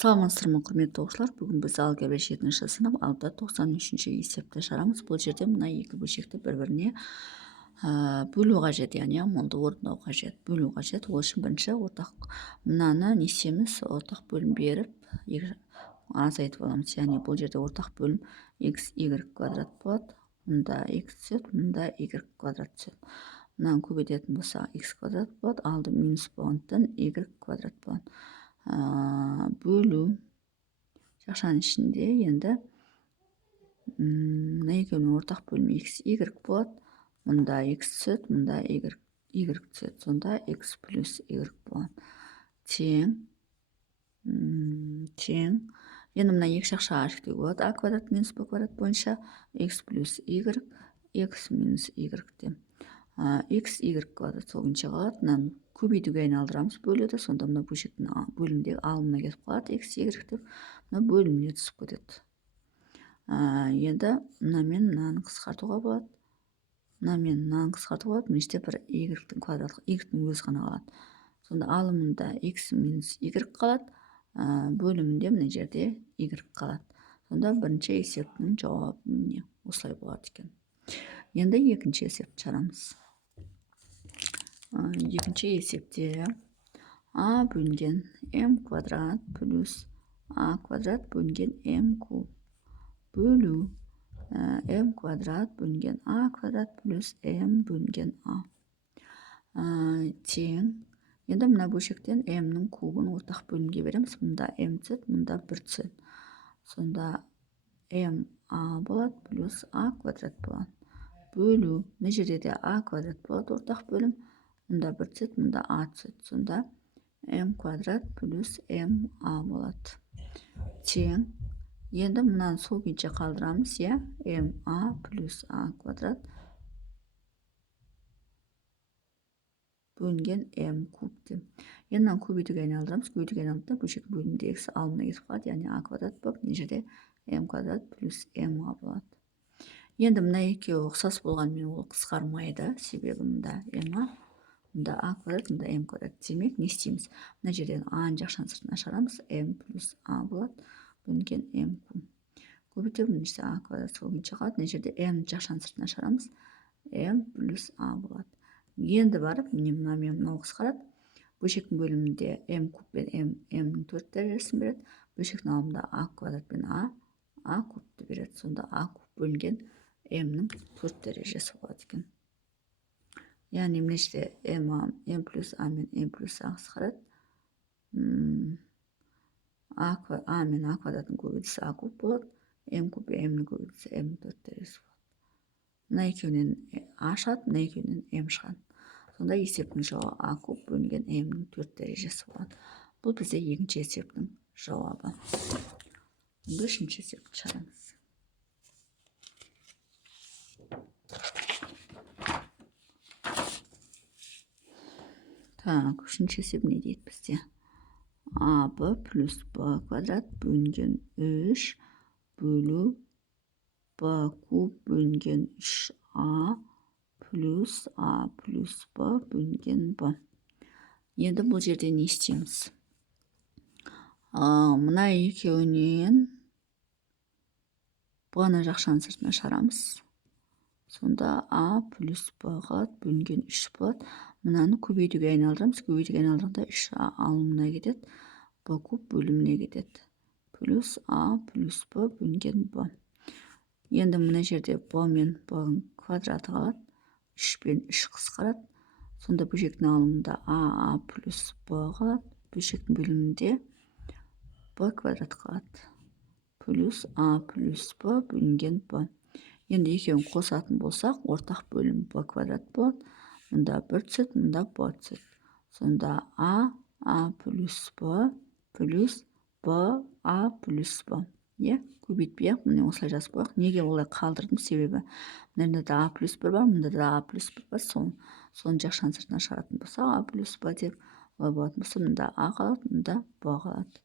Саламатсыздар ма, құрметті оқушылар? Бүгін біз алгебра 7-ші сынып алда 93-ші есепті шығарамыз. Бұл жерде мына екі бөлшекті бір-біріне бөлу қажет, яғни молды орындау қажет, бөлу қажет. Ол үшін бірінші ортақ мынаны не істейміз? Ортақ бөлім беріп, азайтып аламыз. Яғни бұл жерде ортақ бөлім x, y квадрат болады. Мұнда x түседі, мұнда y квадрат түседі. Мынаны көбейтетін болсақ x квадрат болады, алды минус болғандықтан y квадрат болады. Бөлу жақшаның ішінде енді мына екеуінің ортақ бөлімі x, y болады. Мұнда x түседі, мұнда y түседі. Сонда x плюс y болады. Тең. Енді мына екі жақшаға ашықтеуге болады. А квадрат минус b квадрат бойынша x плюс y, x минус y де. X, y квадрат сол күйінше қалады. Мынаны көбейтуге айналдырамыз бөлуді. Сонда мына бөлшектің бөлімдегі алымына кетіп қалады. X, y деп мына бөліміне түсіп кетеді. Енді мынамен мынаны қысқартуға болады. Мынамен мынаны қысқартуға болады. Мына жерде бір y-тің квадраты, y-тің өзі ғана қалады. Сонда алымында x минус y қалады. Бөлімінде мына жерде y қалады. Сонда бірінші есептің жауабы міне осылай болады екен. Енді екінші есепті шығарамыз. Екінші есепте а бөлінген m квадрат плюс а квадрат бөлінген m куб бөлу m квадрат бөлінген а квадрат плюс m бөлінген а тең. Енді мына бөлшектен m-нің кубын ортақ бөлімге береміз. Мұнда m түседі, мұнда 1 түседі. Сонда m а болады плюс а квадрат болады. Бөлу, мына жерде де а квадрат болады ортақ бөлім. Мұнда 1 түседі, мұнда а түседі. Сонда m квадрат плюс m а болады. Тең. Енді мұнаны сол күйінше қалдырамыз, m а плюс а квадрат бөлінген m куб деп. Енді мынаны көбейтуге айналдырамыз. Көбейтуге айналдырда бөлшектің бөліміндегісі алымына кетіп қалады, яғни а квадрат болып, мына жерде m квадрат плюс m а болады. Енді мына екеуі ұқсас болғанымен ол қысқармайды. Себебі мұнда m а, мұнда а квадрат, мұнда m квадрат. Демек не істейміз? Мына жерден а-ның жақшаның сыртына шығарамыз. m плюс а болады. Бөлінген m куб. Көбейтіп, мына жерде а квадрат сол күйінше қалады. Мына жерде m-ның жақшаның сыртына шығарамыз. m плюс а болады. Енді барып, мына мен мынау қысқарады. Бөлшектің бөлімінде m куб пен m-ның 4 дәрежесін береді. Бөлшектің алымында а квадрат пен а кубты береді. Сонда а куб бөлінген m-нің 4 дәрежесі болады екен. Яғни мына жерде m плюс а мен m плюс а қысқарады. а мен а квадраттың көбейтісі а куб болады. m куб пен m-нің көбейтісі m-нің 4 дәрежесі болады. Мына екеуінен а шығады, мына екеуінен m шығады. Сонда есептің жауабы а куб бөлінген m-нің 4 дәрежесі болады. Бұл бізде екінші есептің жауабы. Үшінші есепті шығарамыз. Так, үшінші есеп не дейді бізде? аб плюс б квадрат бөлінген 3 бөлу б куб бөлінген 3а плюс б бөлінген б. Енді бұл жерде не істейміз? Мына екеуінен б-ны жақшаның сыртына шығарамыз. Сонда а плюс б қалады, бөлінген 3 болады. Мынаны көбейтуге айналдырамыз. Көбейтуге айналдырғанда 3а алымына кетеді, б куб бөліміне кетеді. Плюс а плюс б бөлінген б. Енді мына жерде б мен б-ның квадраты қалады. 3 пен 3 қысқарады. Сонда бөлшектің алымында а плюс б қалады. Бөлшектің бөлімінде б квадрат қалады. Плюс а плюс б бөлінген б. Енді екеуін қосатын болсақ, ортақ бөлім б квадрат болады. Мұнда 1 түседі, мұнда б түседі. Сонда а плюс б плюс б а плюс б. Көбейтпей-ақ, міне осылай жазып қояйық. Неге олай қалдырдым? Себебі мында да а плюс 1 бар, мұнда да а плюс 1 бар. Соны жақшаның сыртына шығаратын болса, а плюс б деп олай болатын болса, мұнда а қалады, мұнда б қалады.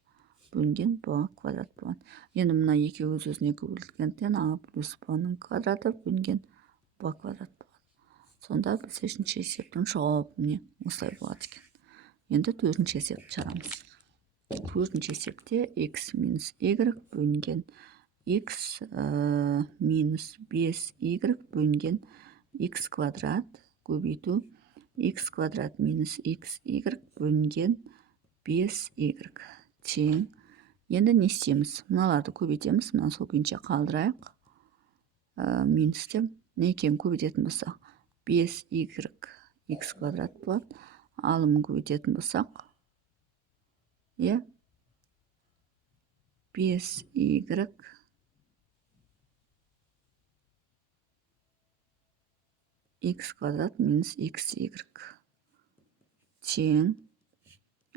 Бөлінген б квадрат болады. Енді мына екеуі өз-өзіне көбейтілгендіктен а плюс б-ның квадраты бөлінген б квадрат болады. Сонда біз үшінші есептің жауабы міне осылай болады екен. Енді төртінші есепті шығарамыз. Төртінші есепте x минус y бөлінген x минус 5y бөлінген x квадрат көбейту x квадрат минус xy бөлінген 5y тең. Енді не істейміз? Мыналарды көбейтеміз, мынаны сол күйінше қалдырайық. Минус деп не екенін көбейтетін болсақ 5y x квадрат болады. Алымын көбейтетін болсақ, 5y x квадрат минус xy тең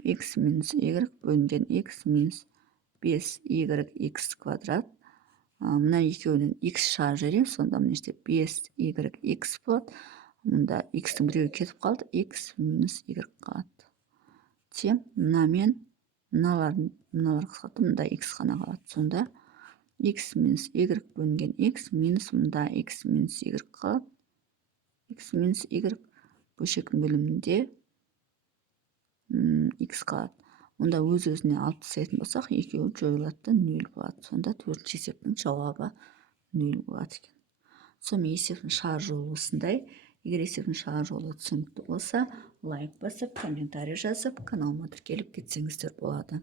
x минус y бөлінген x минус 5y x квадрат. Мына екеуінен x шығарып жібереміз, сонда мына жерде 5y x болады. Мұнда x-тің біреуі кетіп қалды, x минус y қалады. Тең мынамен мыналар қысқарды, мұнда x қана қалады. Сонда x минус y бөлінген x минус мұнда x минус y қалады. X минус y бөлшектің бөлімінде x қалады. Онда өз-өзіне алып тастайтын болсақ, екеуі жойылады, 0 болады. Сонда төртінші есептің жауабы 0 болады екен. Сонымен есептің шығар жолы осындай. Егер есептің шығар жолы түсінікті болса, лайк басып, комментарий жазып, каналыма тіркеліп кетсеңіздер болады.